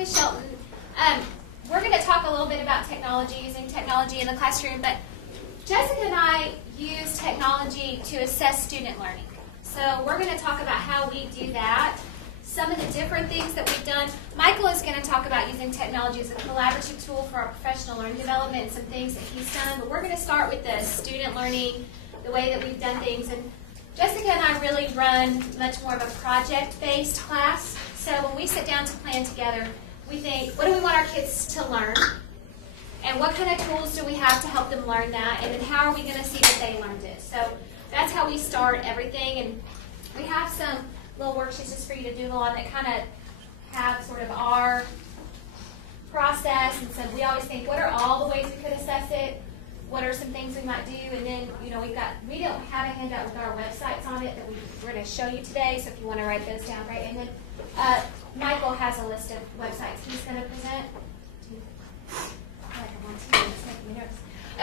is Shelton. We're going to talk a little bit about technology, using technology in the classroom, but Jessica and I use technology to assess student learning. So we're going to talk about how we do that, some of the different things that we've done. Michael is going to talk about using technology as a collaborative tool for our professional learning development and some things that he's done, but we're going to start with the student learning, the way that we've done things. And Jessica and I really run much more of a project-based class. So when we sit down to plan together, we think, what do we want our kids to learn? And what kind of tools do we have to help them learn that? And then how are we going to see that they learned it? So that's how we start everything. And we have some little worksheets just for you to doodle on that kind of have sort of our process. And so we always think, what are all the ways we could assess it? What are some things we might do? And then, we don't have a handout with our websites on it that we're going to show you today. So if you want to write those down, right? And then Michael has a list of websites he's going to present.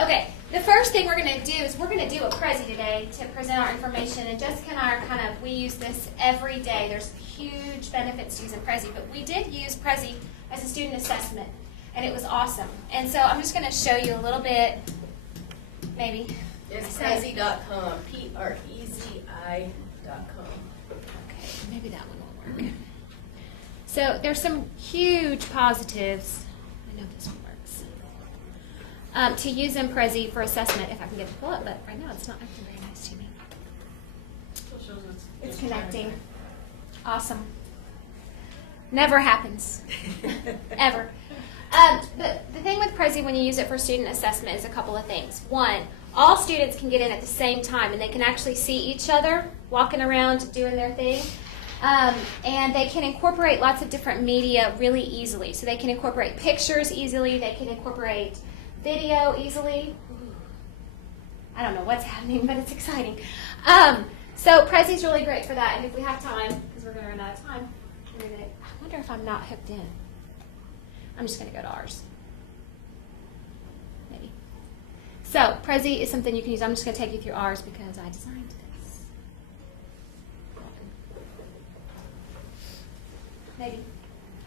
Okay, the first thing we're going to do is we're going to do a Prezi today to present our information. And Jessica and I are we use this every day. There's huge benefits to using Prezi, but we did use Prezi as a student assessment, and it was awesome. And so I'm just going to show you a little bit, maybe. It's Prezi.com, Prezi.com. Okay, maybe that one will work. So there's some huge positives. I know this one works. To use in Prezi for assessment, if I can get it to pull up, but right now it's not acting very nice to me. It's connecting. Awesome. Never happens. Ever. But the thing with Prezi when you use it for student assessment is a couple of things. One, all students can get in at the same time, and they can actually see each other walking around doing their thing. And they can incorporate lots of different media really easily. So they can incorporate pictures easily. They can incorporate video easily. I don't know what's happening, but it's exciting. So Prezi is really great for that. And if we have time, because we're going to run out of time, I wonder if I'm not hooked in. I'm just going to go to ours. Maybe. So Prezi is something you can use. I'm just going to take you through ours because I designed this. Maybe.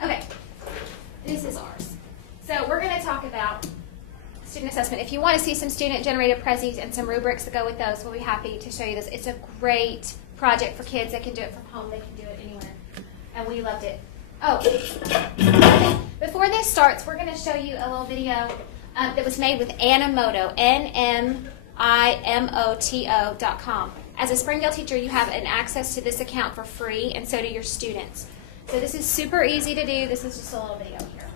Okay. This is ours. So we're going to talk about student assessment. If you want to see some student-generated Prezis and some rubrics that go with those, we'll be happy to show you this. It's a great project for kids. They can do it from home. They can do it anywhere. And we loved it. Oh, before this starts, we're going to show you a little video that was made with Animoto, NMIMOTO.com. As a Springdale teacher, you have an access to this account for free, and so do your students. So this is super easy to do. This is just a little video here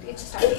to get you started.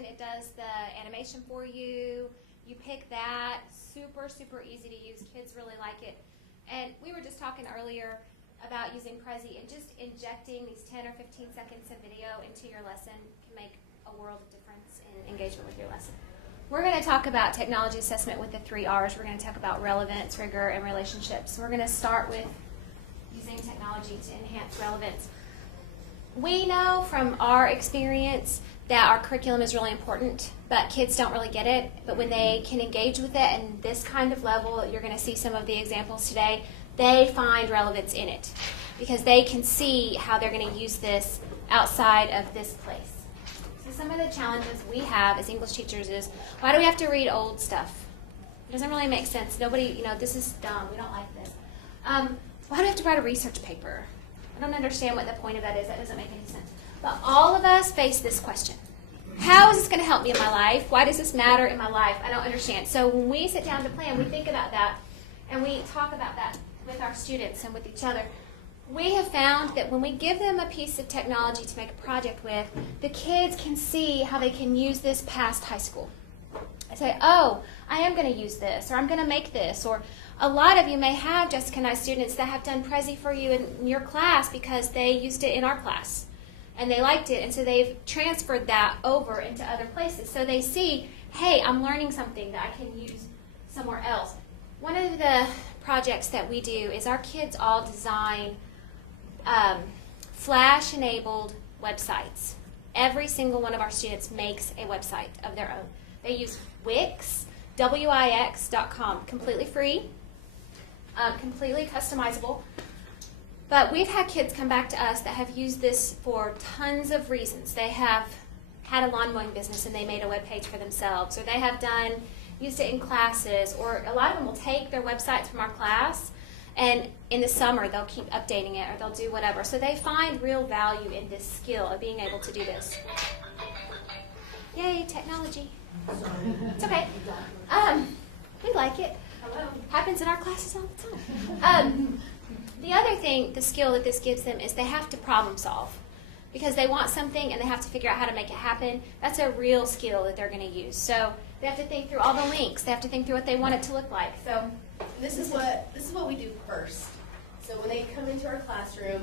It does the animation for you. You pick that. Super easy to use. Kids really like it. And we were just talking earlier about using Prezi, and just injecting these 10 or 15 seconds of video into your lesson can make a world of difference in engagement with your lesson. We're going to talk about technology assessment with the 3 R's. We're going to talk about relevance, rigor, and relationships. We're going to start with using technology to enhance relevance. we know from our experience that our curriculum is really important, but kids don't really get it. But when they can engage with it in this kind of level, you're going to see some of the examples today, they find relevance in it because they can see how they're going to use this outside of this place. So some of the challenges we have as English teachers is, why do we have to read old stuff? It doesn't really make sense. Nobody, this is dumb. We don't like this. Why do we have to write a research paper? I don't understand what the point of that is. That doesn't make any sense. But all of us face this question. How is this going to help me in my life? Why does this matter in my life? I don't understand. So when we sit down to plan, we think about that, and we talk about that with our students and with each other. We have found that when we give them a piece of technology to make a project with, the kids can see how they can use this past high school. I say, oh, I am going to use this, or I'm going to make this, or a lot of you may have, Jessica and I, students that have done Prezi for you in your class because they used it in our class, and they liked it, and so they've transferred that over into other places. So they see, hey, I'm learning something that I can use somewhere else. One of the projects that we do is our kids all design Flash-enabled websites. Every single one of our students makes a website of their own. They use Wix, Wix.com, completely free, completely customizable. But we've had kids come back to us that have used this for tons of reasons. They have had a lawn mowing business and they made a web page for themselves, or they have used it in classes, or a lot of them will take their websites from our class and in the summer they'll keep updating it or they'll do whatever. So they find real value in this skill of being able to do this. Yay, technology. It's okay. We like it. Happens in our classes all the time. The other thing, the skill that this gives them is they have to problem solve. Because they want something and they have to figure out how to make it happen. That's a real skill that they're going to use. So they have to think through all the links. They have to think through what they want it to look like. So this is what we do first. So when they come into our classroom,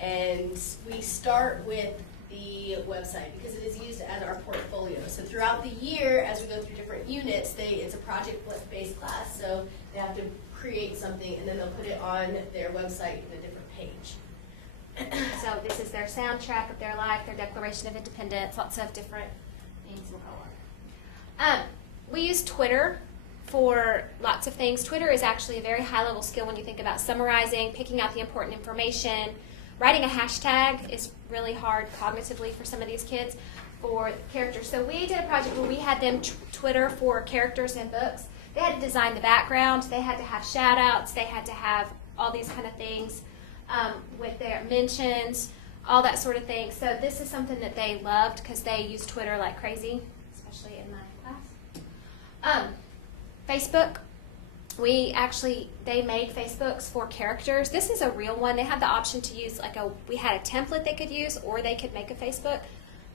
and we start with the website because it is used as our portfolio. So throughout the year, as we go through different units, it's a project-based class. So they have to create something and then they'll put it on their website in a different page. So this is their soundtrack of their life, their Declaration of Independence, lots of different things and so on. We use Twitter for lots of things. Twitter is actually a very high-level skill when you think about summarizing, picking out the important information. Writing a hashtag is really hard cognitively for some of these kids for characters. So we did a project where we had them Twitter for characters in books. They had to design the background. They had to have shout-outs. They had to have all these kind of things. With their mentions, all that sort of thing. So this is something that they loved because they use Twitter like crazy, especially in my class. Facebook, they made Facebooks for characters. This is a real one. They had the option to use we had a template they could use, or they could make a Facebook.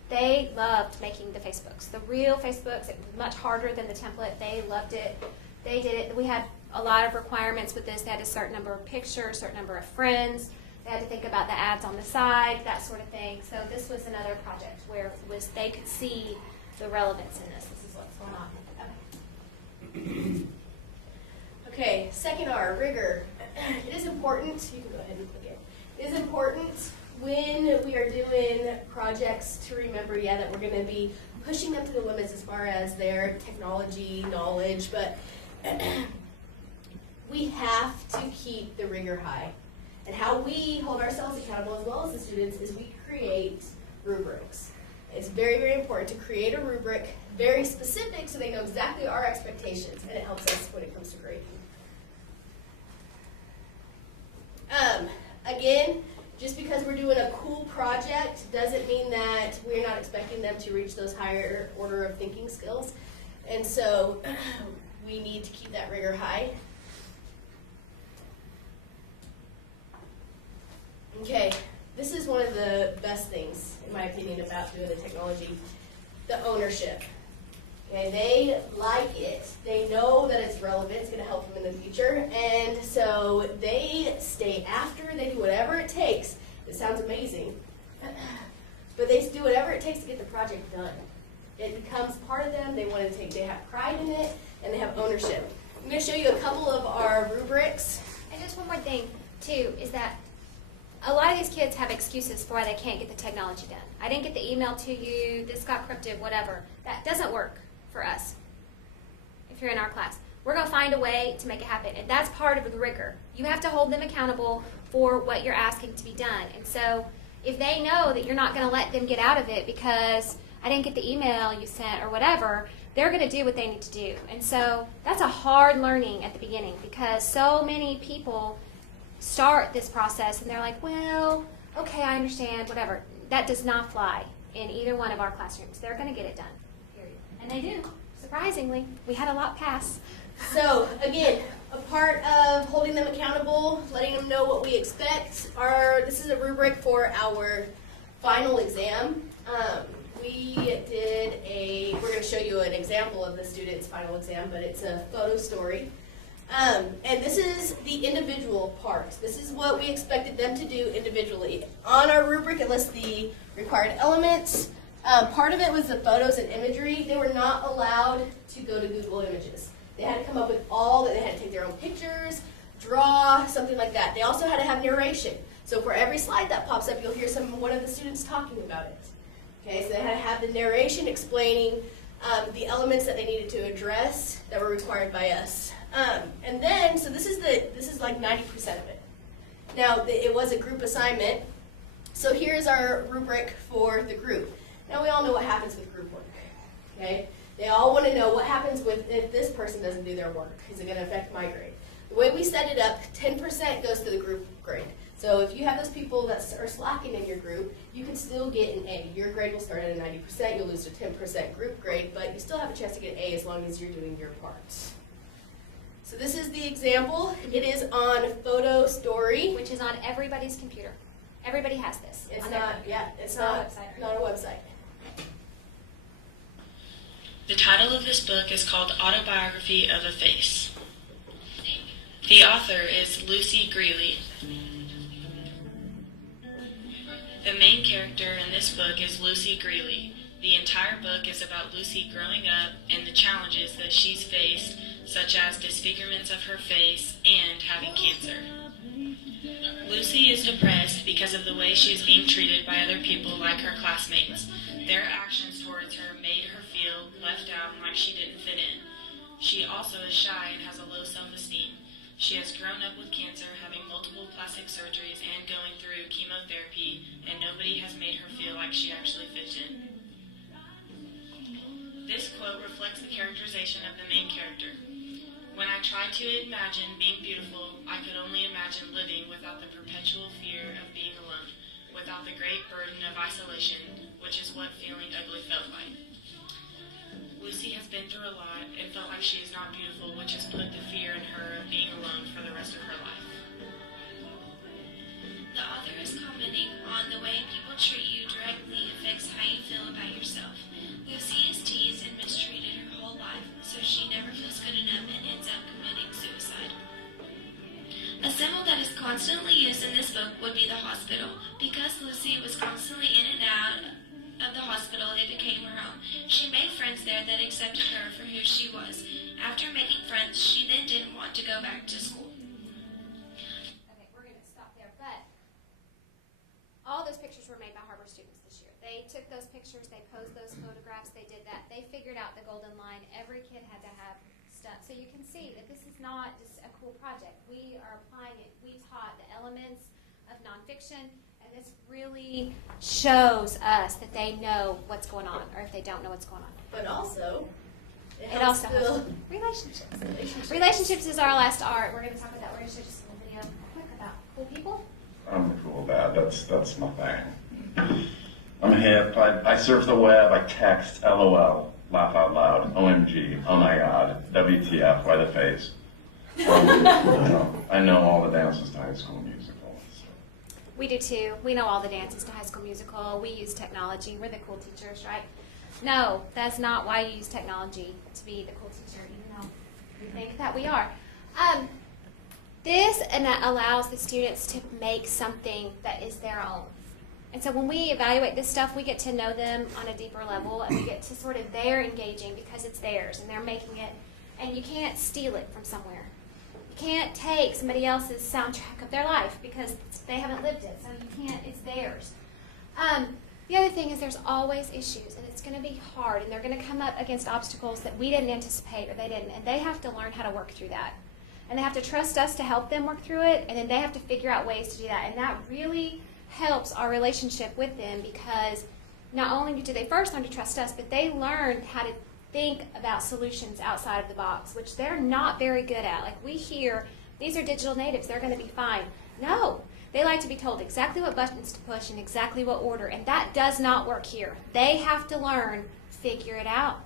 They loved making the Facebooks. The real Facebooks, it was much harder than the template. They loved it. They did it. We had a lot of requirements with this. They had a certain number of pictures, a certain number of friends. They had to think about the ads on the side, that sort of thing. So this was another project where they could see the relevance in this. This is what's going on. Okay, second R, rigor. It is important, you can go ahead and click it. It is important when we are doing projects to remember, that we're going to be pushing them to the limits as far as their technology knowledge, but we have to keep the rigor high. And how we hold ourselves accountable as well as the students is we create rubrics. It's very, very important to create a rubric, very specific, so they know exactly our expectations, and it helps us when it comes to grading. Again, just because we're doing a cool project doesn't mean that we're not expecting them to reach those higher order of thinking skills. And so we need to keep that rigor high. Okay, this is one of the best things, in my opinion, about doing the technology, the ownership. Okay, they like it. They know that it's relevant, it's going to help them in the future, and so they stay after, they do whatever it takes. It sounds amazing, but they do whatever it takes to get the project done. It becomes part of them, they have pride in it, and they have ownership. I'm going to show you a couple of our rubrics. And just one more thing, too, is that a lot of these kids have excuses for why they can't get the technology done. I didn't get the email to you, this got corrupted, whatever. That doesn't work for us if you're in our class. We're going to find a way to make it happen, and that's part of the rigor. You have to hold them accountable for what you're asking to be done. And so if they know that you're not going to let them get out of it because I didn't get the email you sent or whatever, they're going to do what they need to do. And so that's a hard learning at the beginning because so many people start this process and they're like, well, okay, I understand, whatever. That does not fly in either one of our classrooms. They're going to get it done, period. And they do. Surprisingly, we had a lot pass. So, again, a part of holding them accountable, letting them know what we expect, this is a rubric for our final exam. We're going to show you an example of the student's final exam, but it's a photo story. And this is the individual part. This is what we expected them to do individually. On our rubric, it lists the required elements. Part of it was the photos and imagery. They were not allowed to go to Google Images. They had to come up with they had to take their own pictures, draw, something like that. They also had to have narration. So for every slide that pops up, you'll hear one of the students talking about it. Okay, so they had to have the narration explaining the elements that they needed to address that were required by us. And then, so this is like 90% of it. Now, it was a group assignment. So here's our rubric for the group. Now, we all know what happens with group work. Okay? They all want to know what happens if this person doesn't do their work. Is it going to affect my grade? The way we set it up, 10% goes to the group grade. So if you have those people that are slacking in your group, you can still get an A. Your grade will start at a 90%. You'll lose a 10% group grade, but you still have a chance to get an A as long as you're doing your parts. So this is the example. It is on Photo Story, Which is on everybody's computer. Everybody has this. It's on not. their- Yeah, it's not a not. website. Not a website. The title of this book is called Autobiography of a Face. The author is Lucy Greeley. The main character in this book is Lucy Greeley. The entire book is about Lucy growing up and the challenges that she's faced, such as disfigurements of her face and having cancer. Lucy is depressed because of the way she is being treated by other people like her classmates. Their actions towards her made her feel left out and like she didn't fit in. She also is shy and has a low self-esteem. She has grown up with cancer, having multiple plastic surgeries and going through chemotherapy, and nobody has made her feel like she actually fits in. This quote reflects the characterization of the main character. When I tried to imagine being beautiful, I could only imagine living without the perpetual fear of being alone, without the great burden of isolation, which is what feeling ugly felt like. Lucy has been through a lot and felt like she is not beautiful, which has put the fear in her of being alone for the rest of her life. The author is commenting on the way people treat you directly affects how you feel about yourself. Lucy is teased and mistreated her whole life, so she never feels good enough and ends up committing suicide. A symbol that is constantly used in this book would be the hospital. Because Lucy was constantly in and out of the hospital, it became her home. She made friends there that accepted her for who she was. After making friends, she then didn't want to go back to school. Okay, we're going to stop there. But all those pictures were made by Har-Ber students this year. They took those pictures, they posed those photographs, they did that. They figured out the golden line. Every kid had to have stuff. So you can see that this is not just a cool project. We are applying it. We taught the elements of nonfiction, and this really shows us that they know what's going on, or if they don't know what's going on. But also, It also has relationships. Relationships is our last art. We're going to talk about that. We're going to show just a little video quick about cool people. I'm cool with that. That's my thing. I'm hip. I surf the web. I text. LOL. Laugh out loud. OMG. Oh my God. WTF. Why the face? I know all the dances to High School Musical. So. We do too. We know all the dances to High School Musical. We use technology. We're the cool teachers, right? No, that's not why you use technology to be the cool teacher, even though we think that we are. This allows the students to make something that is their own. And so when we evaluate this stuff, we get to know them on a deeper level, and we get to sort of they're engaging because it's theirs, and they're making it, and you can't steal it from somewhere. can't take somebody else's soundtrack of their life because they haven't lived it, so you can't, it's theirs. The other thing is there's always issues, and it's going to be hard, and they're going to come up against obstacles that we didn't anticipate or they didn't, and they have to learn how to work through that. And they have to trust us to help them work through it, and then they have to figure out ways to do that. And that really helps our relationship with them because not only do they first learn to trust us, but they learn how to think about solutions outside of the box, which they're not very good at. Like we hear, these are digital natives, they're going to be fine. No, they like to be told exactly what buttons to push in exactly what order, and that does not work here. They have to learn, figure it out,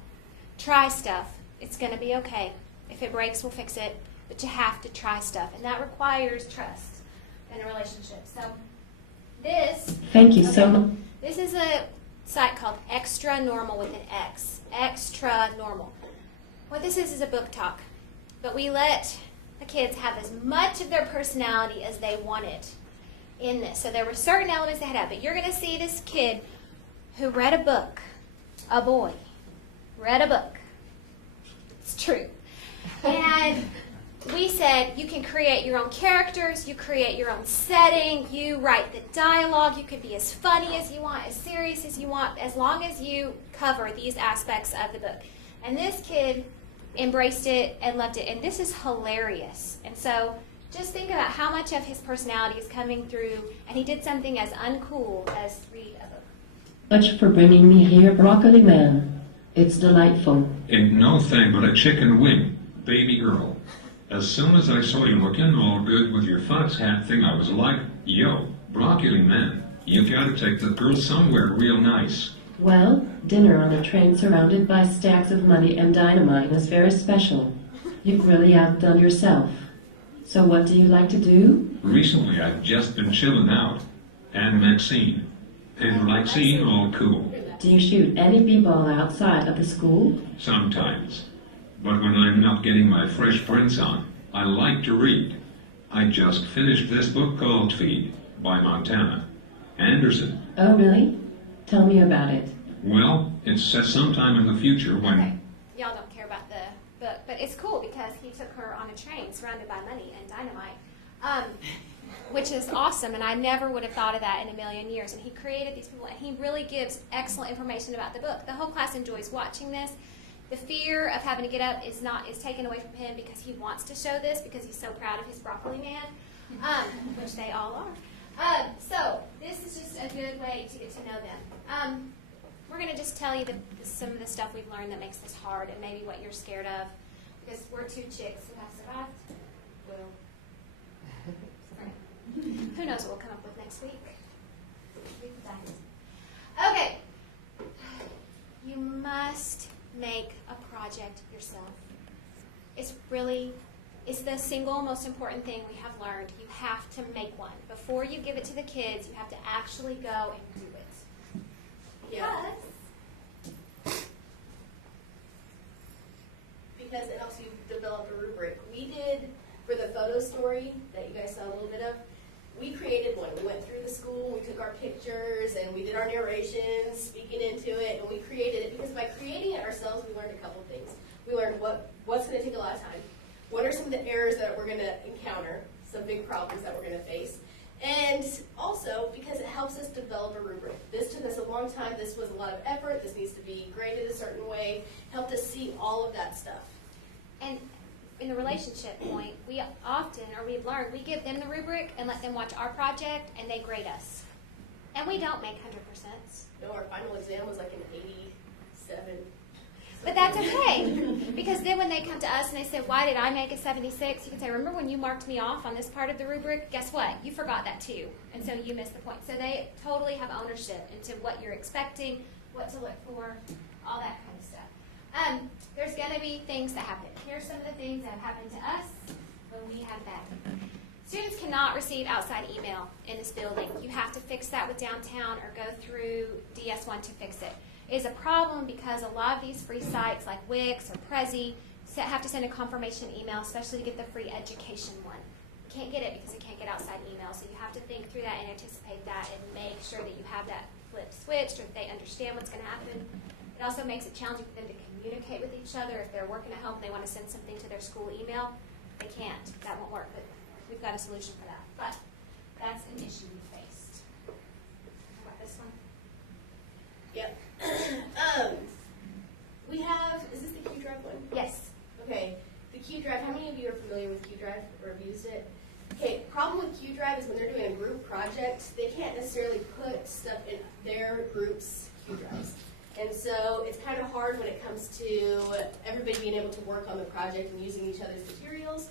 try stuff. It's going to be okay. If it breaks, we'll fix it, but you have to try stuff, and that requires trust in a relationship. So this, Thank you so much. this is a site called Extra Normal with an X. Extra Normal. What this is a book talk, but we let the kids have as much of their personality as they wanted in this. So there were certain elements they had to have, but you're going to see this kid who read a book, a boy, read a book. It's true. And we said you can create your own characters, you create your own setting, you write the dialogue, you can be as funny as you want, as serious as you want, as long as you cover these aspects of the book. And this kid embraced it and loved it, and this is hilarious. And so just think about how much of his personality is coming through, and he did something as uncool as read a book. Much for bringing me here, Broccoli Man. It's delightful. Ain't no thing but a chicken wing, baby girl. As soon as I saw you looking all good with your fox hat thing, I was like, yo, Broccoli Man, you gotta take the girl somewhere real nice. Well, dinner on a train surrounded by stacks of money and dynamite is very special. You've really outdone yourself. So what do you like to do? Recently, I've just been chilling out. And Maxine. And Maxine all cool. Do you shoot any b-ball outside of the school? Sometimes. But when I'm not getting my fresh prints on, I like to read. I just finished this book called Feed by Montana Anderson. Oh, really? Tell me about it. Well, it's set sometime in the future when... Okay, y'all don't care about the book, but it's cool because he took her on a train surrounded by money and dynamite, which is awesome, and I never would have thought of that in a million years. And he created these people, and he really gives excellent information about the book. The whole class enjoys watching this. The fear of having to get up is taken away from him because he wants to show this because he's so proud of his Broccoli Man, which they all are. So this is just a good way to get to know them. We're going to just tell you some of the stuff we've learned that makes this hard and maybe what you're scared of, because we're two chicks who have survived. Who knows what we'll come up with next week. Okay. You must make a project yourself. It's the single most important thing we have learned. You have to make one. Before you give it to the kids, you have to actually go and do it. Yeah. Because it helps you develop a rubric. We did, for the photo story that you guys saw a little bit of, we created one. We went through the school, we took our pictures, and we did our narrations, speaking into it, and we created it. Because by creating it ourselves, we learned a couple things. We learned what's going to take a lot of time. What are some of the errors that we're going to encounter, some big problems that we're going to face. And also, because it helps us develop a rubric. This took us a long time. This was a lot of effort. This needs to be graded a certain way. Helped us see all of that stuff. And in the relationship point, we've learned, we give them the rubric and let them watch our project, and they grade us. And we don't make 100%. No, our final exam was like an 87. But that's okay, because then when they come to us and they say, why did I make a 76? You can say, remember when you marked me off on this part of the rubric? Guess what? You forgot that too, and so you missed the point. So they totally have ownership into what you're expecting, what to look for, all that kind of stuff. There's going to be things that happen. Here's some of the things that have happened to us when we had that. Students cannot receive outside email in this building. You have to fix that with downtown or go through DS1 to fix it. It is a problem because a lot of these free sites like Wix or Prezi have to send a confirmation email, especially to get the free education one. You can't get it because you can't get outside email, so you have to think through that and anticipate that and make sure that you have that flip switched or that they understand what's going to happen. It also makes it challenging for them to communicate with each other. If they're working at home and they want to send something to their school email, they can't. That won't work, but we've got a solution for that. But that's an issue we faced. How about this one? Yep. We have, is this the Q Drive one? Yes. Okay, the Q Drive, how many of you are familiar with Q Drive or have used it? Okay, problem with Q Drive is when they're doing a group project, they can't necessarily put stuff in their group's Q Drives. And so it's kind of hard when it comes to everybody being able to work on the project and using each other's materials.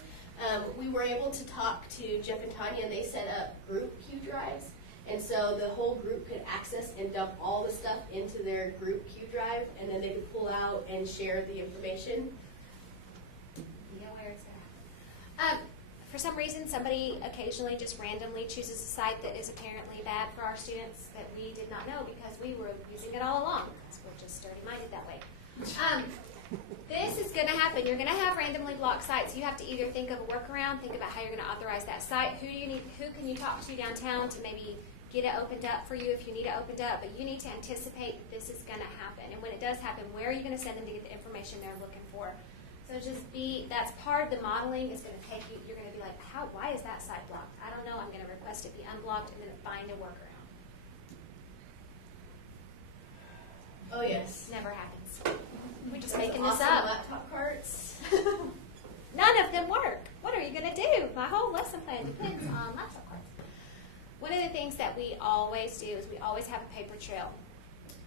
We were able to talk to Jeff and Tanya, and they set up group Q Drives. And so the whole group could access and dump all the stuff into their group Q Drive, and then they could pull out and share the information. You know where it's at. For some reason, somebody occasionally just randomly chooses a site that is apparently bad for our students that we did not know because we were using it all along. Because we're just dirty-minded that way. This is going to happen. You're going to have randomly blocked sites. You have to either think of a workaround, think about how you're going to authorize that site. Who can you talk to downtown to maybe get it opened up for you if you need it opened up? But you need to anticipate that this is going to happen. And when it does happen, where are you going to send them to get the information they're looking for? So that's part of the modeling is going to take you, you're going to be like, why is that site blocked? I don't know. I'm going to request it be unblocked and then find a workaround. Oh, yes. Never happens. We're just Those making this awesome up. laptop carts. None of them work. What are you going to do? My whole lesson plan depends on laptop cards. One of the things that we always do is we always have a paper trail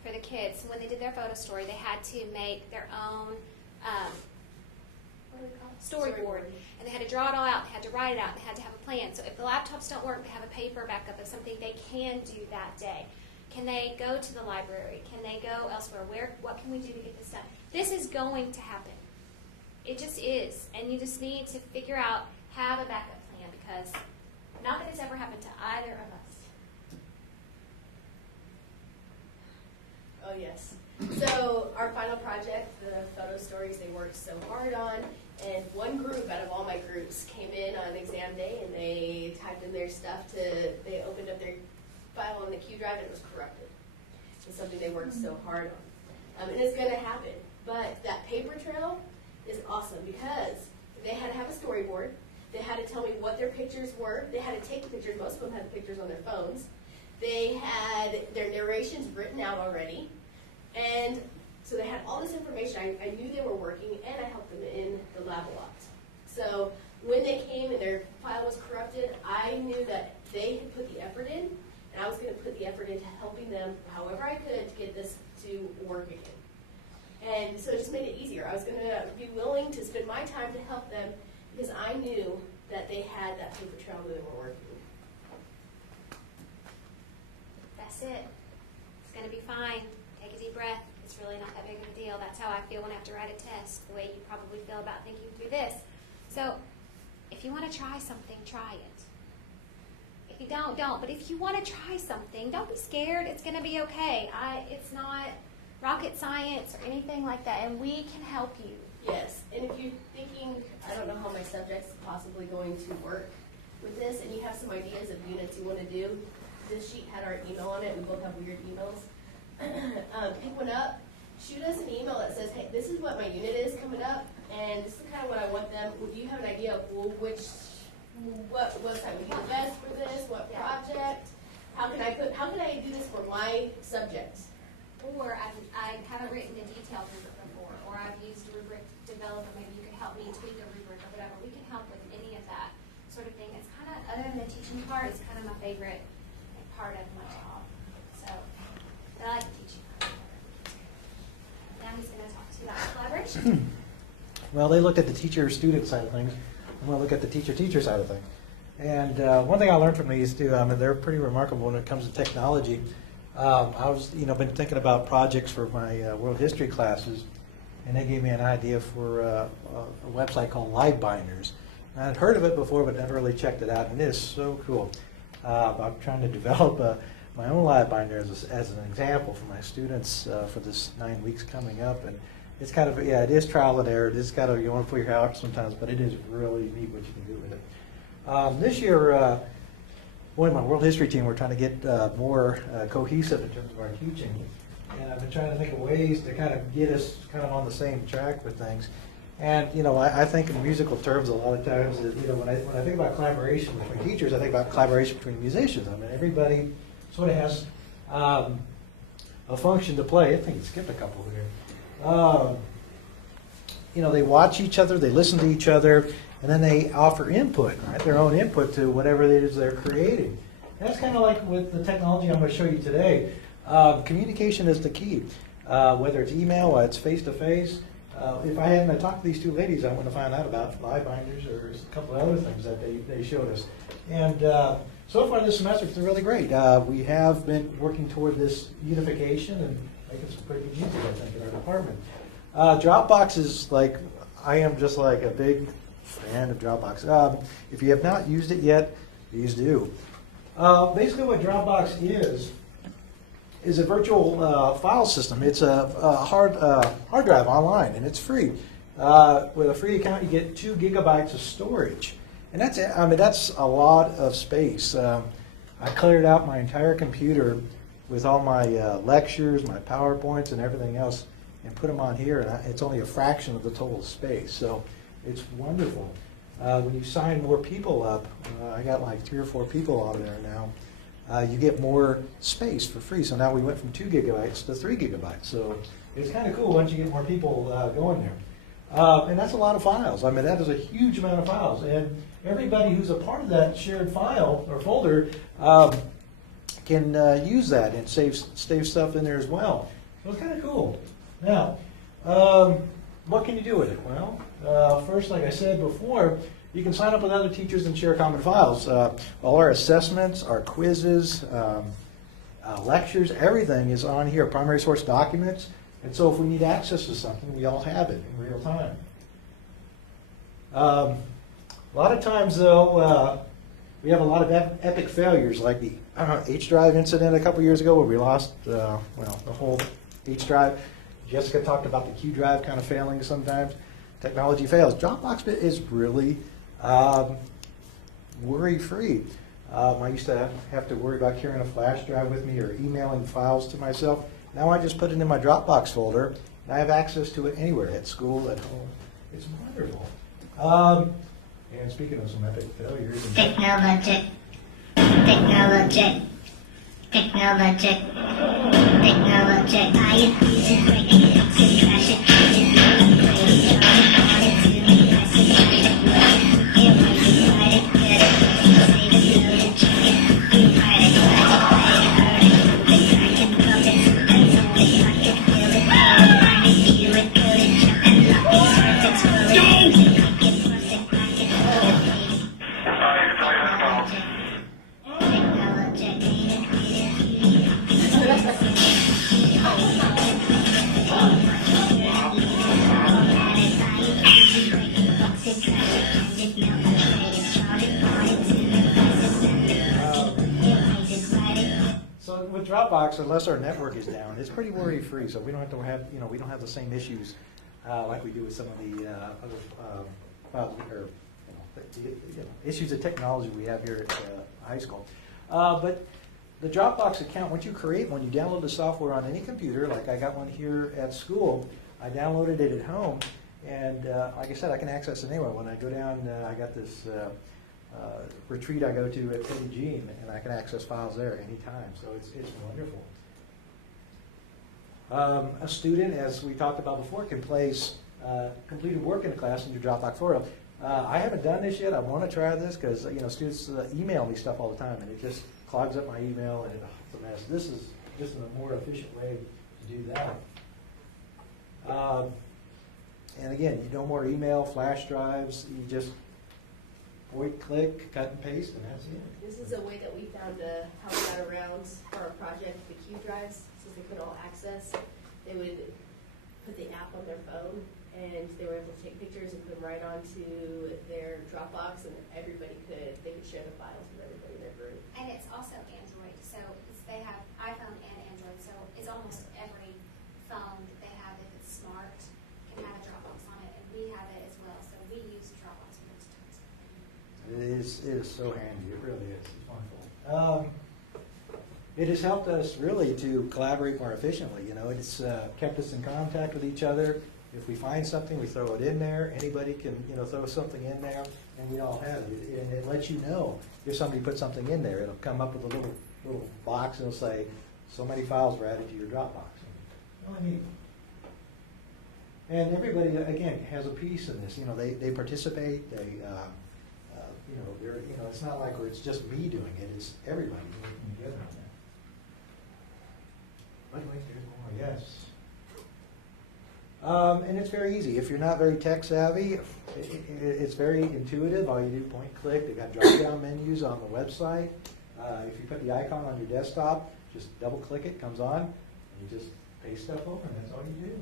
for the kids. When they did their photo story, they had to make their own what do we call it? Storyboard. And they had to draw it all out. They had to write it out. They had to have a plan. So if the laptops don't work, they have a paper backup of something they can do that day. Can they go to the library? Can they go elsewhere? What can we do to get this done? This is going to happen. It just is. And you just need to figure out, have a backup plan because not that it's ever happened to either of us. Oh, yes. So our final project, the photo stories they worked so hard on, and one group out of all my groups came in on exam day and they typed in their stuff they opened up their file on the Q Drive and it was corrupted. It's something they worked so hard on. And it's going to happen. But that paper trail is awesome because they had to have a storyboard. They had to tell me what their pictures were. They had to take the pictures. Most of them had the pictures on their phones. They had their narrations written out already. And so they had all this information. I knew they were working, and I helped them in the lab a lot. So when they came and their file was corrupted, I knew that they had put the effort in, and I was going to put the effort into helping them however I could to get this to work again. And so it just made it easier. I was going to be willing to spend my time to help them because I knew that they had that paper trail that they were working. That's it. It's going to be fine. Take a deep breath. It's really not that big of a deal. That's how I feel when I have to write a test, the way you probably feel about thinking through this. So if you want to try something, try it. If you don't. But if you want to try something, don't be scared. It's going to be okay. It's not rocket science or anything like that, and we can help you. Yes, and if you're thinking, I don't know how my subject's possibly going to work with this, and you have some ideas of units you want to do, this sheet had our email on it. We both have weird emails. Pick one up, shoot us an email that says, hey, this is what my unit is coming up, and this is kind of what I want them. Do you have an idea of what website would be the best for this? What project? How can I do this for my subject? Or I haven't written a detailed rubric before, or I've used rubric developer. Maybe you could help me tweak a rubric or whatever. We can help with any of that sort of thing. It's kind of, other than the teaching part, it's kind of my favorite part of my job. So, but I like the teaching part. Now he's going to talk to you about collaboration. Well, they looked at the teacher-student side of things. I'm going to look at the teacher-teacher side of things. And one thing I learned from these two, they're pretty remarkable when it comes to technology. I was, been thinking about projects for my world history classes, and they gave me an idea for a website called Live Binders. And I'd heard of it before, but never really checked it out, and it is so cool. I'm trying to develop my own Live Binder as an example for my students for this 9 weeks coming up, and it's kind of, it is trial and error. It is kind of, you want to pull your hair out sometimes, but it is really neat what you can do with it. This year, my world history team, we're trying to get more cohesive in terms of our teaching. And I've been trying to think of ways to kind of get us kind of on the same track with things. And, you know, I think in musical terms a lot of times, that, you know, when I think about collaboration between teachers, I think about collaboration between musicians. I mean, everybody sort of has a function to play. I think you skipped a couple here. You know, they watch each other, they listen to each other, and then they offer input, right? Their own input to whatever it is they're creating. And that's kind of like with the technology I'm going to show you today. Communication is the key. Whether it's email, whether it's face-to-face. If I hadn't talked to these two ladies, I wouldn't have found out about live binders or a couple of other things that they showed us. And so far this semester, it's been really great. We have been working toward this unification and making some pretty good use of it, I think, in our department. Dropbox is like, I am just like a big fan of Dropbox. If you have not used it yet, please do. Basically what Dropbox is a virtual file system. It's a hard drive online, and it's free. With a free account, you get 2 gigabytes of storage, and that's a lot of space. I cleared out my entire computer with all my lectures, my PowerPoints, and everything else, and put them on here. And it's only a fraction of the total space, so it's wonderful. When you sign more people up, I got like 3 or 4 people on there now. You get more space for free. So now we went from 2 gigabytes to 3 gigabytes. So it's kind of cool once you get more people going there. And that's a lot of files. I mean, that is a huge amount of files. And everybody who's a part of that shared file or folder can use that and save stuff in there as well. So it's kind of cool. Now, what can you do with it? Well, first, like I said before, you can sign up with other teachers and share common files. All our assessments, our quizzes, lectures, everything is on here, primary source documents. And so if we need access to something, we all have it in real time. A lot of times, though, we have a lot of epic failures, like the H drive incident a couple years ago where we lost the whole H drive. Jessica talked about the Q drive kind of failing sometimes. Technology fails. Dropbox is really worry-free. I used to have to worry about carrying a flash drive with me or emailing files to myself. Now I just put it in my Dropbox folder, and I have access to it anywhere, at school, at home. It's wonderful. And speaking of some epic failures... Technologic. I use it, break it, to trash it, Dropbox, unless our network is down, it's pretty worry-free, so we don't have to have, we don't have the same issues like we do with some of the other files or issues of technology we have here at high school. But the Dropbox account, once you create one, you download the software on any computer. Like I got one here at school. I downloaded it at home, and like I said, I can access it anywhere. When I go down, I got this retreat I go to at Petty Jean, and I can access files there anytime. So it's wonderful. A student, as we talked about before, can place completed work in the class into Dropbox folder. I haven't done this yet. I want to try this because students email me stuff all the time, and it just clogs up my email, and it's a mess. This is just a more efficient way to do that. And again, you no more email, flash drives. You just point, click, cut and paste, and that's it. This is a way that we found to how we got around for our project, the Q drives, since they couldn't all access. They would put the app on their phone, and they were able to take pictures and put them right onto their Dropbox, and they could share the files with everybody in their group. And it's also Android, so they have iPhone and Android, so it's almost every phone that they have, if it's smart, can have a Dropbox on it, and we have it as well, so we use Dropbox most times. It is so handy. It really is. It's wonderful. It has helped us really to collaborate more efficiently. It's kept us in contact with each other. If we find something, we throw it in there. Anybody can, throw something in there, and we all have it. And it lets you know if somebody put something in there. It'll come up with a little box, and it'll say, so many files were added to your Dropbox. Really neat. And everybody, again, has a piece in this. They participate. They, it's not like where it's just me doing it. It's everybody working together on that. By the way, there's more. Yes. And it's very easy. If you're not very tech savvy, it's very intuitive. All you do, point click. They've got drop-down menus on the website. If you put the icon on your desktop, just double click it, comes on, and you just paste stuff over, and that's all you do.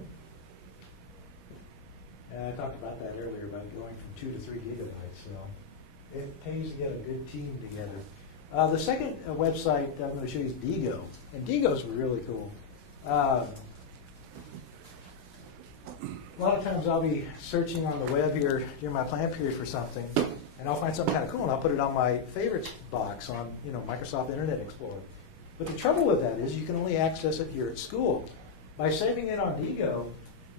And I talked about that earlier, about going from 2 to 3 gigabytes. So it pays to get a good team together. The second website I'm going to show you is Digo. And Digo's really cool. A lot of times I'll be searching on the web here during my plan period for something, and I'll find something kind of cool, and I'll put it on my favorites box on Microsoft Internet Explorer. But the trouble with that is you can only access it here at school. By saving it on Digo,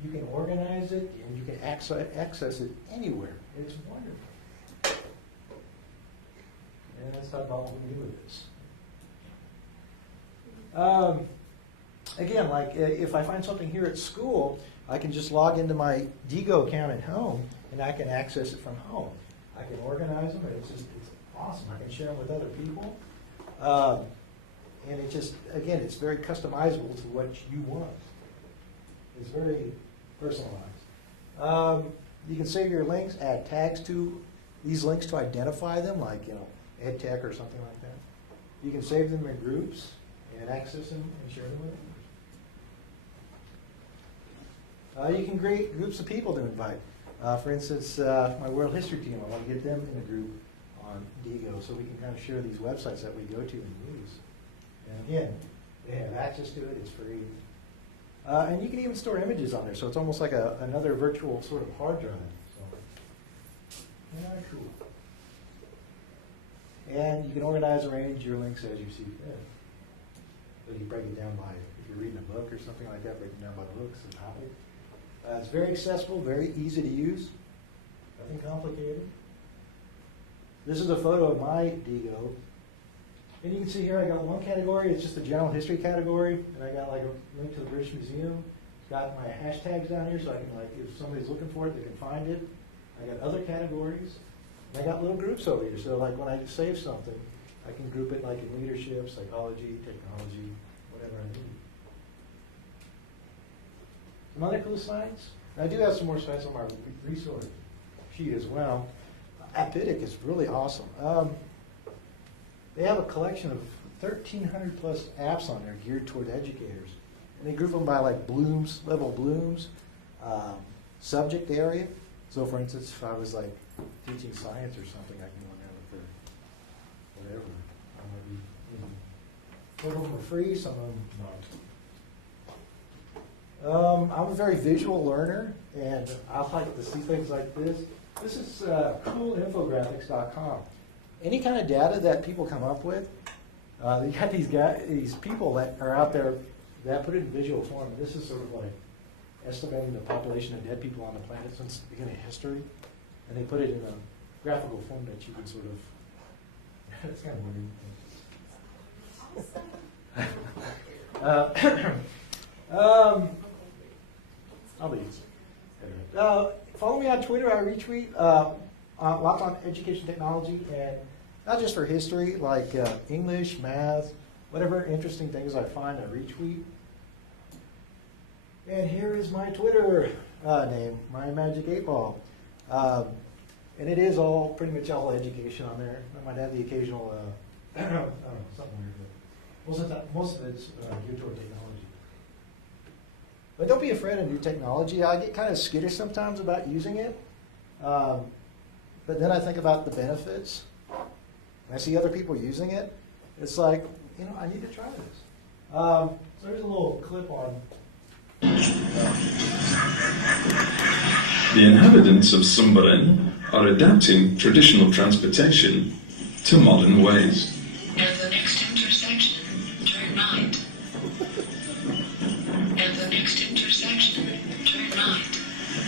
you can organize it and you can access it anywhere. It's wonderful. And let's talk about what we do with this. Again, like if I find something here at school, I can just log into my Digo account at home and I can access it from home. I can organize them, and it's awesome. I can share them with other people. And it just, again, it's very customizable to what you want. It's very personalized. You can save your links, add tags to these links to identify them, like EdTech or something like that. You can save them in groups and access them and share them with others. You can create groups of people to invite. For instance, my world history team, I want to get them in a group on Digo so we can kind of share these websites that we go to and use. And again, they have access to it, it's free. And you can even store images on there, so it's almost like another virtual sort of hard drive. So, yeah, cool. And you can organize, arrange your links as you see fit. So you break it down by, if you're reading a book or something like that, break it down by books and topic. It's very accessible, very easy to use, nothing complicated. This is a photo of my Digo. And you can see here I got one category, it's just the general history category, and I got like a link to the British Museum. Got my hashtags down here so I can, like, if somebody's looking for it, they can find it. I got other categories. And I got little groups over here, so like when I save something, I can group it like in leadership, psychology, technology, whatever I need. Some other cool sites. I do have some more sites on my resource sheet as well. Appidic is really awesome. They have a collection of 1,300 plus apps on there geared toward educators. And they group them by like blooms, level blooms, subject area. So for instance, if I was like teaching science or something, I can go there for whatever. Some of them are free, some of them not. I'm a very visual learner, and I like to see things like this. This is coolinfographics.com. Any kind of data that people come up with, you got these people that are out there that put it in visual form. This is sort of like estimating the population of dead people on the planet since the beginning of history, and they put it in a graphical form that you can sort of. It's kind of weird. I'll leave. Follow me on Twitter. I retweet lots on education technology, and not just for history, like English, math, whatever interesting things I find, I retweet. And here is my Twitter name, my Magic 8 Ball. And it is all pretty much all education on there. I might have the occasional, I don't know, something weird, but most of it's geared toward technology. But don't be afraid of new technology. I get kind of skittish sometimes about using it. But then I think about the benefits. And I see other people using it. It's like, I need to try this. So there's a little clip on. The inhabitants of Sumbarin are adapting traditional transportation to modern ways. At the next intersection, turn right. At the next intersection, turn right.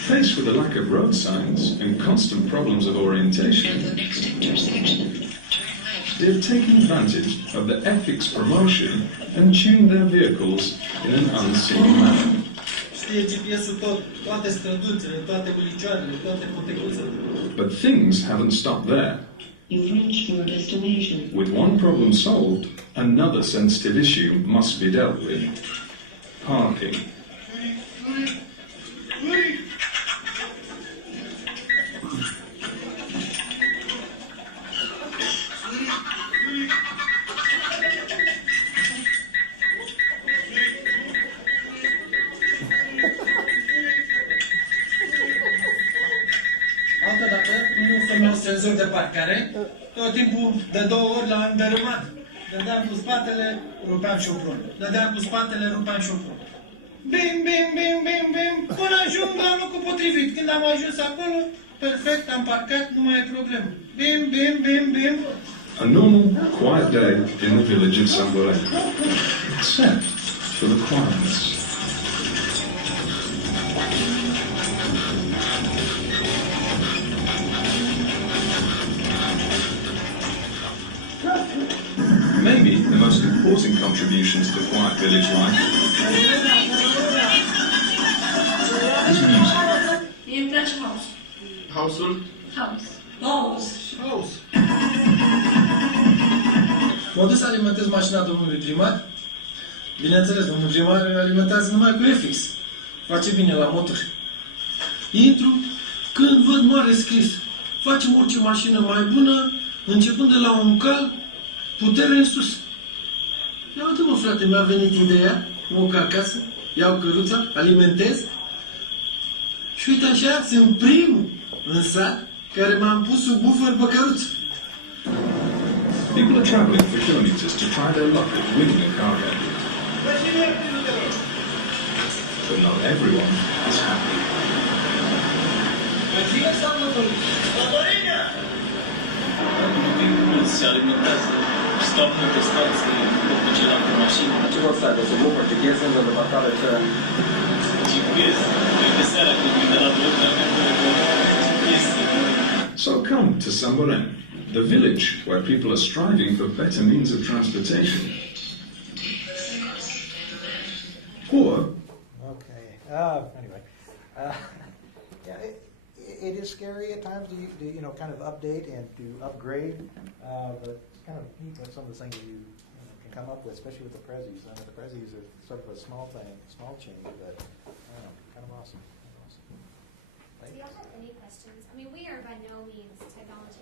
Faced with a lack of road signs and constant problems of At orientation, the next intersection, turn left. they've taken advantage of the ethics promotion and tuned their vehicles in an unseen manner. Știe GPS-ul tot, toate străduțele, toate ulicioarele, toate potecuțele. But things haven't stopped there. You've reached your destination. With one problem solved, another sensitive issue must be dealt with. Parking. Altădată, nu făceam senzor de parcare, tot timpul de 2 ori l-am dărâmat. Dădeam cu spatele, rupeam și o prună. Dădeam cu spatele, rupeam și o prună. Bim, bim, bim, bim, bim, până ajung la locul potrivit. Când am ajuns acolo, perfect, am parcat, nu mai e problemă. Bim, bim, bim, bim. A normal, quiet day in the village of Har-Ber, except for the quietness. Maybe the most important contribution to the quiet village life is music. Mie îmi place house. House-ul? House. House. M-am dus să alimentez mașina domnului primar. Bineînțeles, domnul primar alimentează numai cu FX. Face bine la motor. Intru, când văd mare scris, facem orice mașină mai bună, începând de la un cal, putere în sus. Ia uite mă, frate, mi-a venit ideea, mă duc acasă, iau căruța, alimentez și uite așa, sunt primul în sat care m-am pus sub bufăr pe căruță. People are travelling for kilometres to try their luck at winning a car rally. But not everyone is happy. Se alimentează, stau multe stații, pot duce la mașină. Ce vor să aibă? Să nu portugheză, în următoare ce... GPS, de seara când vin de la Dropbox, So come to Har-Ber, the village where people are striving for better means of transportation. Or Okay. Anyway, yeah, it is scary at times to you know kind of update and to upgrade, but it's kind of neat what some of the things you can come up with, especially with the Prezzies. I know the Prezzies are sort of a small thing, small change, but kind of awesome. Do y'all have any questions? I mean, we are by no means technology